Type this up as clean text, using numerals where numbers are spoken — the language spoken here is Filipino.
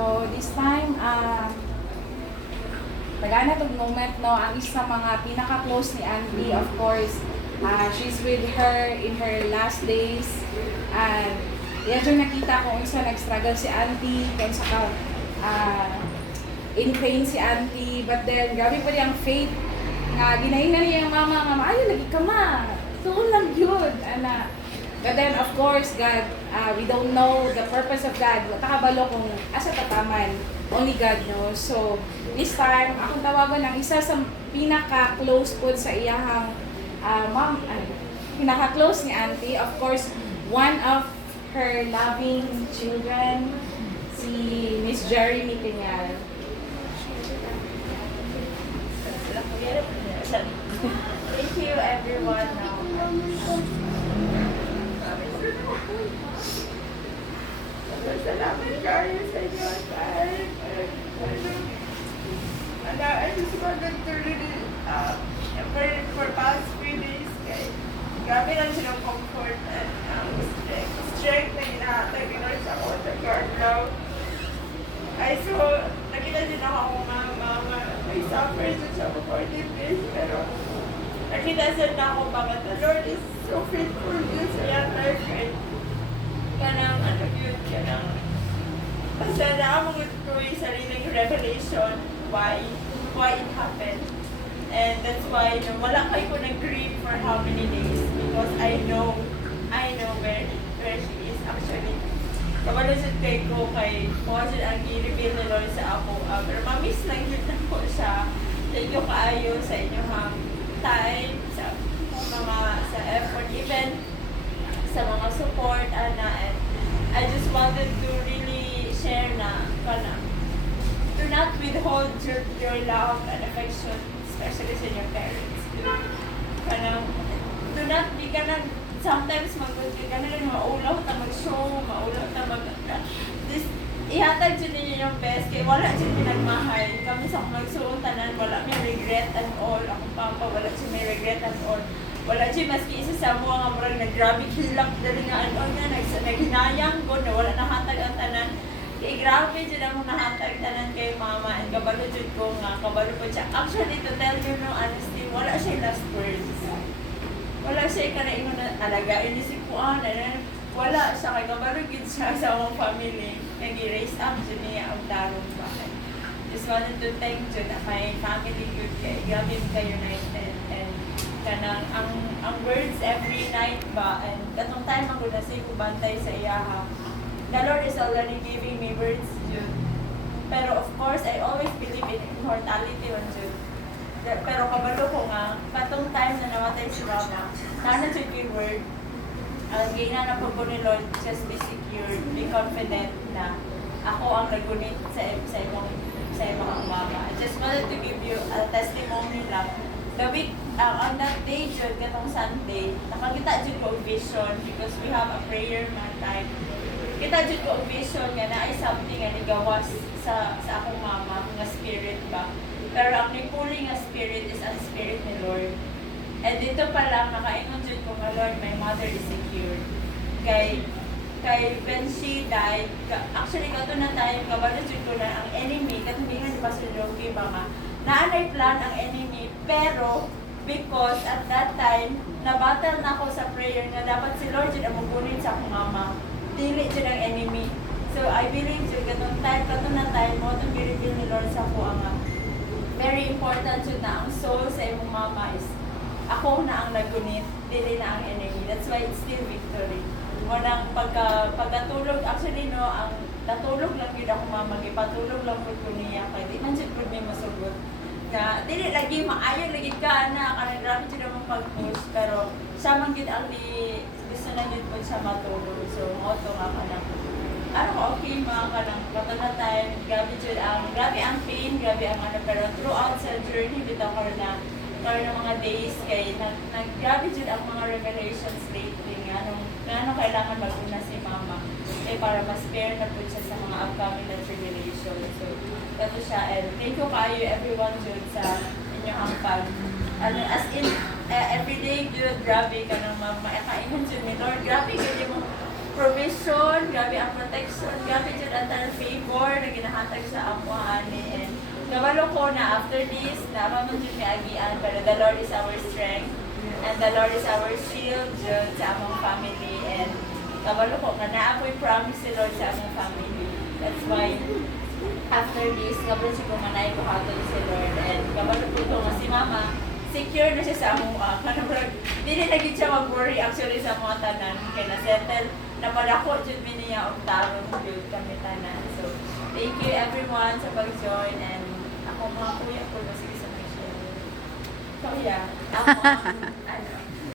So, this time, tagana tong moment, no, ang isa mga pinaka-close ni Andy, of course, she's with her in her last days. And, yan yung nakita ko unsa nag-struggle si Auntie, kung sa in pain si Auntie, but then, grabe po niyang faith, nga ginahingan niya yung mama nga, maayo lagi ka ma, tuon lang yun, ana. But then, of course, God, we don't know the purpose of God. Wata kabalo kung asa tataman. Only God knows. So, this time, akong tawagan ng isa sa pinaka-close po sa iyahang pinaka-close ni Auntie. Of course, one of her loving children, si Miss Jeremy Peñal. Thank you, everyone. Salamat kayo sa inyo. And I just wanted to really, for past few days, grabe lang silang comfort and strength na hinahatag nila sa ako sa Carlo. Ay, so, nakita din ako mga may suffer dun sa 40 days, pero nakita din ako bakit the Lord is so faithful yun sa yung life. Kanang basta naamang ko yung sariling revelation why it happened. And that's why wala kayo ko nag-grieve for how many days, because I know where she is actually. Kabalusod kay ko kay Moses ang i-reveal ni Lord sa ako. Pero mamiss lang yun ako siya. Thank you kaayo sa inyong time, sa effort, even sa mga support, and I just wanted to really share do not withhold your love and affection, especially sa your parents. Do not be sometimes maulaw ta mag-show, maulaw ta ihatag dyan ninyo yung best, kaya wala dyan pinagmahal. Kami sa magsuon tanan, wala may regret and all. Akong papa, wala dyan may regret and all. Wala dyan, maski isa sa mga murag nag-grabe hilak dali nga ano na, naghinayang ko na wala nahatag ang tanan. Kaya grabe dyan ang nahatag tanan kay mama, and kabalo dyan ko nga, kabalo ko siya. Actually, to tell you no honesty, wala siya last words. Wala siya kanaingon na alagain ni si Puan, wala siya kay kabalo gid siya sa among family, nag-raise up dyan niya ang darong bahay. Just wanted to thank you na my family good kay grabe kayo united, and kanang ang words every night ba, and katong time ako na say ko bantay sa iyaha. The Lord is already giving me words yun. Pero of course, I always believe in immortality on yun. Pero kabalo ko nga, katong time na namatay si Mama, nana yung word, ang ginanap ko ni Lord, just be secure, be confident na ako ang nagunit sa imong mama. I just wanted to give you a testimony lang. The week, on that day, Jud, katong Sunday, nakakita Jud ko vision, because we have a prayer man time. Kita Jud ko vision nga na ay something nga nigawas sa akong mama, nga spirit ba. Pero ang nipuli nga spirit is ang spirit ni Lord. And dito pa lang, nakaingon Jud ko nga, Lord, my mother is secure. Kay when she died, actually kato na tayo, kabalo Jud ko na ang enemy, katumingan ni Pastor Jogi ba nga, naanay plan ang enemy, pero because at that time, nabattle na ako sa prayer na dapat si Lord Jud ang magunin sa akong mama. Dili Jud ang enemy. So I believe Jud, kato na time mo, itong i-reveal ni Lord sa ako ang very important Jud na ang soul sa imong mama is ako na ang nagunit, dili na ang enemy. That's why it's still victory. Walang pagkatulog, actually no, ang natulog lang yun ako mama, ipatulog lang po ko niya, kaya di man siya po niya masugot. Na, dili lagi, maayon lagi ka na, kanang grabe siya naman pag-push, pero siya man yun ang gusto na yun po siya matulog. So, auto nga ka lang. Ano ko, okay mga ka lang, kapag na time, grabe ang pain, grabe ang pero throughout sa journey, bitaw ka na, ng mga days, kay nag-grabe dyan ang mga revelations lately nga, ano kailangan mag-una si mama, para ma-spare na po siya sa mga upcoming na tribulation. So, ito siya, and thank you kayo everyone dyan sa inyong angkag. As in, everyday dyan, grabe ka ng mama, kaingan dyan ni Lord, grabe ka mo provision, grabe ang protection, grabe dyan ang favor na ginahatag sa amo ani. And kabalo ko na after this, naman dyan may agian, pero the Lord is our strength. And the Lord is our shield dyan sa among family. And kabalo ko nga na ako'y promise si Lord sa among family. That's why after this, kabalo siya kumanay ko hatod si Lord. And kabalo ko ito nga si Mama, secure na siya sa among dili na gid siya mag-worry actually sa mga tanan. Kaya na-settle, napadako dyan mi niya og tarong jud kami tanan. So, thank you everyone sa pag-join. And ako mga kuya ko, sige sa may share. So yeah, ako, ano,